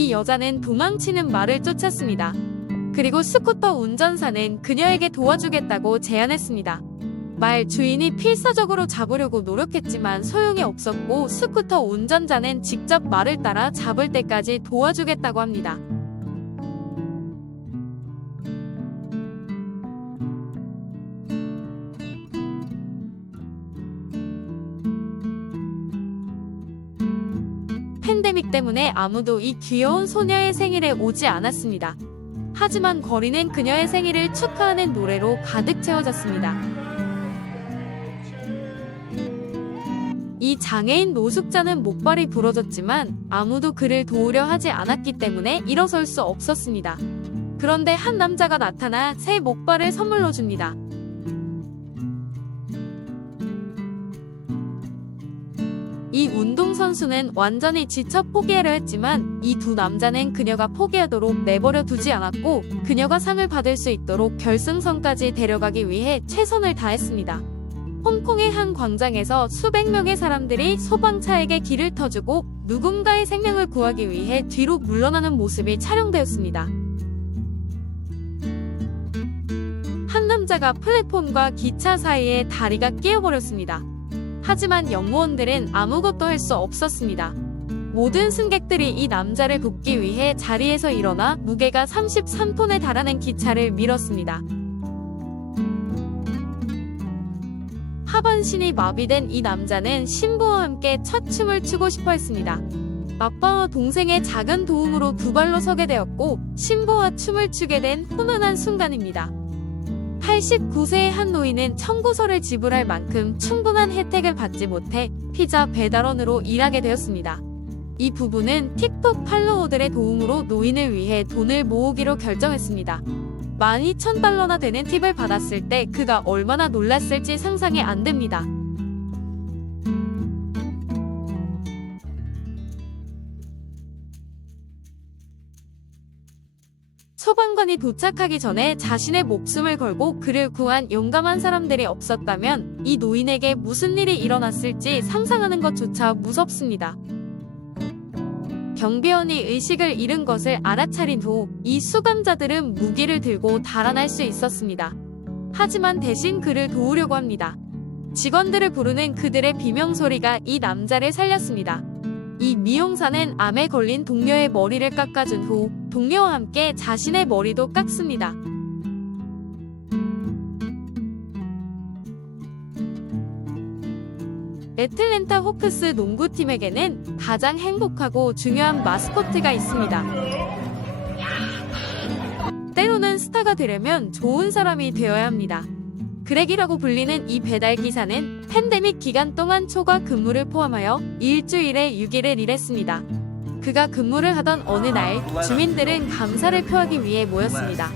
이 여자는 도망치는 말을 쫓았습니다. 그리고 스쿠터 운전사는 그녀에게 도와주겠다고 제안했습니다. 말 주인이 필사적으로 잡으려고 노력했지만 소용이 없었고 스쿠터 운전자는 직접 말을 따라 잡을 때까지 도와주겠다고 합니다. 팬데믹 때문에 아무도 이 귀여운 소녀의 생일에 오지 않았습니다. 하지만 거리는 그녀의 생일을 축하하는 노래로 가득 채워졌습니다. 이 장애인 노숙자는 목발이 부러졌지만 아무도 그를 도우려 하지 않았기 때문에 일어설 수 없었습니다. 그런데 한 남자가 나타나 새 목발을 선물로 줍니다. 이 운동선수는 완전히 지쳐 포기하려 했지만 이 두 남자는 그녀가 포기하도록 내버려 두지 않았고 그녀가 상을 받을 수 있도록 결승선까지 데려가기 위해 최선을 다했습니다. 홍콩의 한 광장에서 수백 명의 사람들이 소방차에게 길을 터주고 누군가의 생명을 구하기 위해 뒤로 물러나는 모습이 촬영되었습니다. 한 남자가 플랫폼과 기차 사이에 다리가 끼어버렸습니다. 하지만 영무원들은 아무것도 할 수 없었습니다. 모든 승객들이 이 남자를 돕기 위해 자리에서 일어나 무게가 33톤에 달하는 기차를 밀었습니다. 하반신이 마비된 이 남자는 신부와 함께 첫 춤을 추고 싶어 했습니다. 아빠와 동생의 작은 도움으로 두 발로 서게 되었고 신부와 춤을 추게 된 훈훈한 순간입니다. 89세의 한 노인은 청구서를 지불할 만큼 충분한 혜택을 받지 못해 피자 배달원으로 일하게 되었습니다. 이 부부는 틱톡 팔로워들의 도움으로 노인을 위해 돈을 모으기로 결정했습니다. 12,000달러나 되는 팁을 받았을 때 그가 얼마나 놀랐을지 상상이 안 됩니다. 소방관이 도착하기 전에 자신의 목숨을 걸고 그를 구한 용감한 사람들이 없었다면 이 노인에게 무슨 일이 일어났을지 상상하는 것조차 무섭습니다. 경비원이 의식을 잃은 것을 알아차린 후 이 수감자들은 무기를 들고 달아날 수 있었습니다. 하지만 대신 그를 도우려고 합니다. 직원들을 부르는 그들의 비명소리가 이 남자를 살렸습니다. 이 미용사는 암에 걸린 동료의 머리를 깎아준 후 동료와 함께 자신의 머리도 깎습니다. 애틀랜타 호크스 농구팀에게는 가장 행복하고 중요한 마스코트가 있습니다. 때로는 스타가 되려면 좋은 사람이 되어야 합니다. 그렉이라고 불리는 이 배달기사는 팬데믹 기간 동안 초과 근무를 포함하여 일주일에 6일을 일했습니다. 그가 근무를 하던 어느 날 주민들은 감사를 표하기 위해 모였습니다.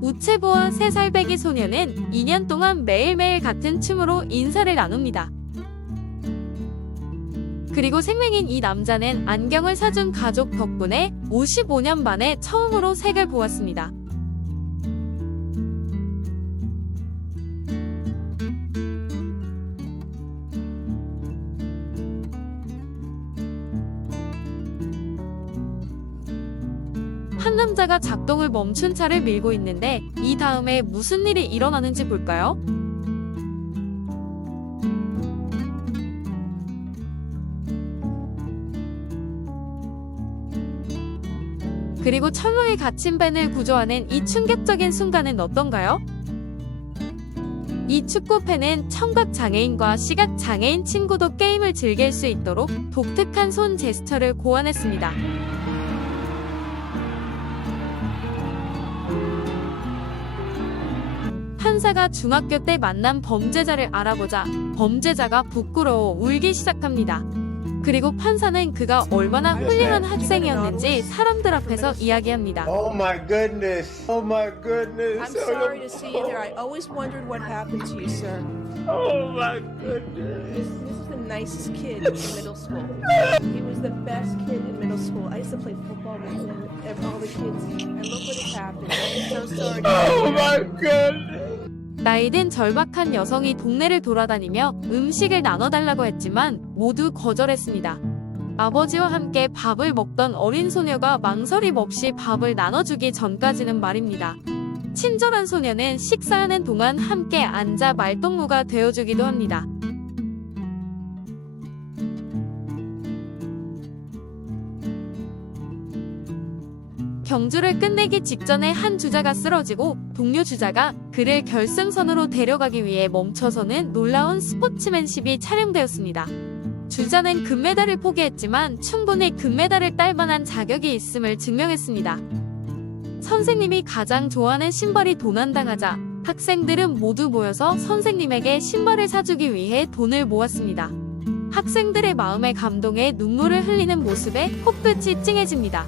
우체부와 3살배기 소녀는 2년 동안 매일매일 같은 춤으로 인사를 나눕니다. 그리고 생명인 이 남자는 안경을 사준 가족 덕분에 55년 만에 처음으로 색을 보았습니다. 한 남자가 작동을 멈춘 차를 밀고 있는데 이 다음에 무슨 일이 일어나는지 볼까요? 그리고 철로에 갇힌 벤을 구조하는 이 충격적인 순간은 어떤가요? 이 축구팬은 청각장애인과 시각장애인 친구도 게임을 즐길 수 있도록 독특한 손 제스처를 고안했습니다. 판사가 중학교 때 만난 범죄자를 알아보자 범죄자가 부끄러워 울기 시작합니다. 그리고 판사는 그가 얼마나 훌륭한 학생이었는지 사람들 앞에서 이야기합니다. Oh my goodness. Oh my goodness. I'm sorry to see you there. I always wondered what happened to you, sir. Oh my goodness. This is the nicest kid in middle school. He was the best kid in middle school. I used to play football with him and all the kids. And look what has happened. I'm so sorry to see Oh you. my goodness. 나이든 절박한 여성이 동네를 돌아다니며 음식을 나눠달라고 했지만 모두 거절했습니다. 아버지와 함께 밥을 먹던 어린 소녀가 망설임 없이 밥을 나눠주기 전까지는 말입니다. 친절한 소녀는 식사하는 동안 함께 앉아 말동무가 되어주기도 합니다. 경주를 끝내기 직전에 한 주자가 쓰러지고 동료 주자가 그를 결승선으로 데려가기 위해 멈춰서는 놀라운 스포츠맨십이 촬영되었습니다. 주자는 금메달을 포기했지만 충분히 금메달을 딸 만한 자격이 있음을 증명했습니다. 선생님이 가장 좋아하는 신발이 도난당하자 학생들은 모두 모여서 선생님에게 신발을 사주기 위해 돈을 모았습니다. 학생들의 마음에 감동해 눈물을 흘리는 모습에 코끝이 찡해집니다.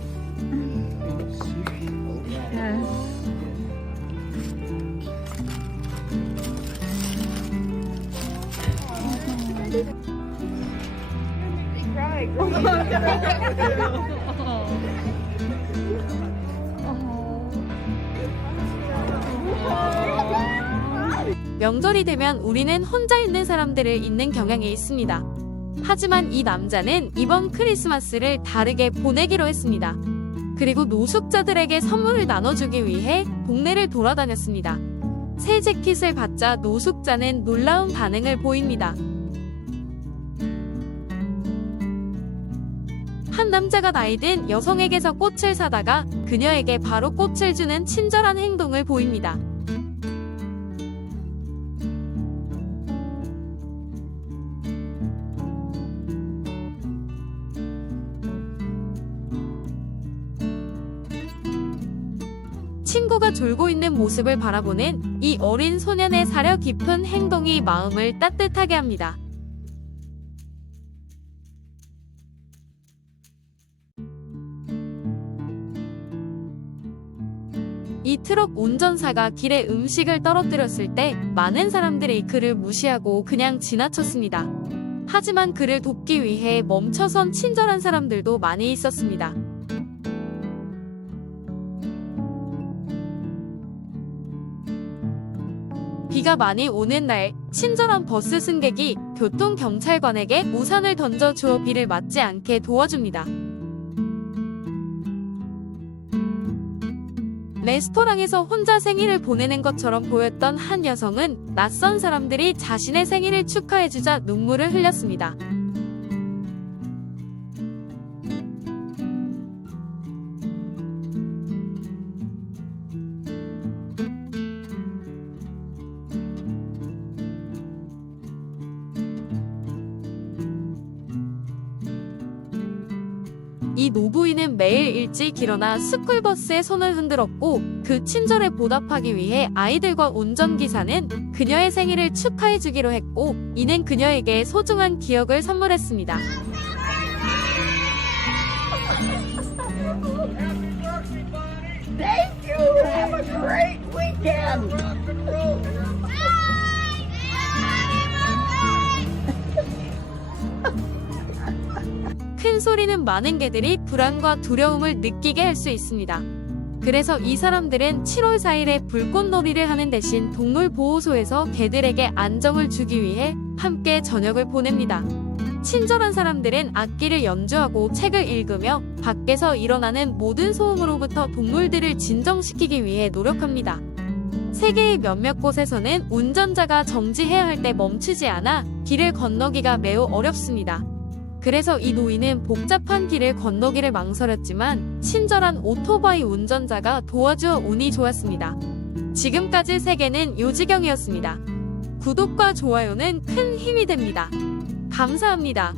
명절이 되면 우리는 혼자 있는 사람들을 잊는 경향이 있습니다. 하지만 이 남자는 이번 크리스마스를 다르게 보내기로 했습니다. 그리고 노숙자들에게 선물을 나눠주기 위해 동네를 돌아다녔습니다. 새 재킷을 받자 노숙자는 놀라운 반응을 보입니다. 한 남자가 나이든 여성에게서 꽃을 사다가 그녀에게 바로 꽃을 주는 친절한 행동을 보입니다. 친구가 졸고 있는 모습을 바라보는 이 어린 소년의 사려 깊은 행동이 마음을 따뜻하게 합니다. 이 트럭 운전사가 길에 음식을 떨어뜨렸을 때 많은 사람들이 그를 무시하고 그냥 지나쳤습니다. 하지만 그를 돕기 위해 멈춰선 친절한 사람들도 많이 있었습니다. 비가 많이 오는 날, 친절한 버스 승객이 교통경찰관에게 우산을 던져주어 비를 맞지 않게 도와줍니다. 레스토랑에서 혼자 생일을 보내는 것처럼 보였던 한 여성은 낯선 사람들이 자신의 생일을 축하해주자 눈물을 흘렸습니다. 이 노부인은 매일 일찍 일어나 스쿨버스에 손을 흔들었고 그 친절에 보답하기 위해 아이들과 운전기사는 그녀의 생일을 축하해주기로 했고 이는 그녀에게 소중한 기억을 선물했습니다. Thank you. Have a great weekend. 큰 소리는 많은 개들이 불안과 두려움을 느끼게 할 수 있습니다. 그래서 이 사람들은 7월 4일에 불꽃놀이를 하는 대신 동물보호소에서 개들에게 안정을 주기 위해 함께 저녁을 보냅니다. 친절한 사람들은 악기를 연주하고 책을 읽으며 밖에서 일어나는 모든 소음으로부터 동물들을 진정시키기 위해 노력합니다. 세계의 몇몇 곳에서는 운전자가 정지해야 할 때 멈추지 않아 길을 건너기가 매우 어렵습니다. 그래서 이 노인은 복잡한 길을 건너기를 망설였지만 친절한 오토바이 운전자가 도와주어 운이 좋았습니다. 지금까지 세계는 요지경이었습니다. 구독과 좋아요는 큰 힘이 됩니다. 감사합니다.